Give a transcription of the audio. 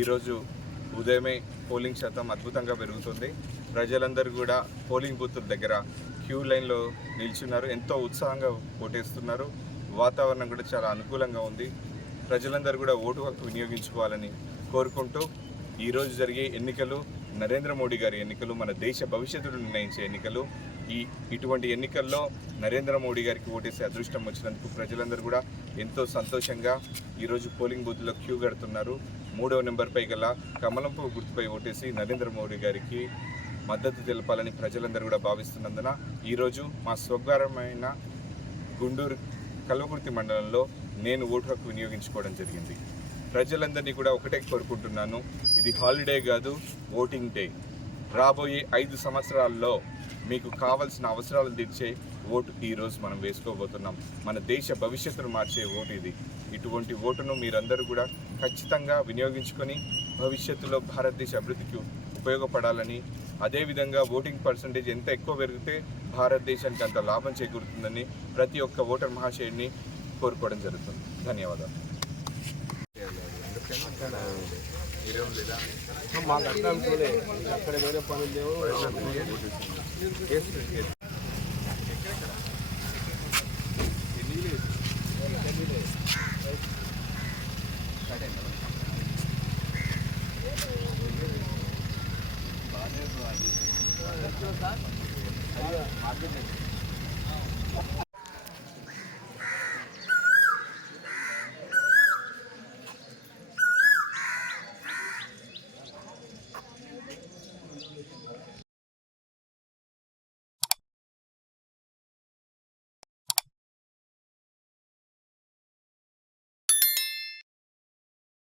ఈరోజు ఉదయమే పోలింగ్ శాతం అద్భుతంగా పెరుగుతుంది. ప్రజలందరూ కూడా పోలింగ్ బూతుల దగ్గర క్యూ లైన్లో నిల్చున్నారు. ఎంతో ఉత్సాహంగా ఓటేస్తున్నారు. వాతావరణం కూడా చాలా అనుకూలంగా ఉంది. ప్రజలందరూ కూడా ఓటు హక్కు వినియోగించుకోవాలని కోరుకుంటూ ఈరోజు జరిగే ఎన్నికలు నరేంద్ర మోడీ గారి ఎన్నికలు, మన దేశ భవిష్యత్తును నిర్ణయించే ఎన్నికలు. ఇటువంటి ఎన్నికల్లో నరేంద్ర మోడీ గారికి ఓటేసే అదృష్టం వచ్చినందుకు ప్రజలందరూ కూడా ఎంతో సంతోషంగా ఈరోజు పోలింగ్ బూత్లో క్యూ కడుతున్నారు. 3వ నెంబర్పై గల కమలం పువ్వు గుర్తుపై ఓటేసి నరేంద్ర మోడీ గారికి మద్దతు తెలపాలని ప్రజలందరూ కూడా భావిస్తున్నందున ఈరోజు మా స్వగ్రామైన గుంటూరు కల్వకుర్తి మండలంలో నేను ఓటు హక్కు వినియోగించుకోవడం జరిగింది. ప్రజలందరినీ కూడా ఒకటే కోరుకుంటున్నాను, ఇది హాలిడే కాదు, ఓటింగ్ డే. రాబోయే 5 సంవత్సరాల్లో మీకు కావాల్సిన అవసరాలు తీర్చే ఓటు ఈరోజు మనం వేసుకోబోతున్నాం. మన దేశ భవిష్యత్తును మార్చే ఓటు ఇది. ఇటువంటి ఓటును మీరందరూ కూడా ఖచ్చితంగా వినియోగించుకొని భవిష్యత్తులో భారతదేశ అభివృద్ధికి ఉపయోగపడాలని, అదేవిధంగా ఓటింగ్ పర్సంటేజ్ ఎంత ఎక్కువ పెరిగితే భారతదేశానికి అంత లాభం చేకూరుతుందని ప్రతి ఒక్క ఓటర్ మహాశయుడిని కోరుకోవడం జరుగుతుంది. ధన్యవాదాలు. అక్కడ వేరే పనులు లేవు. బాగానే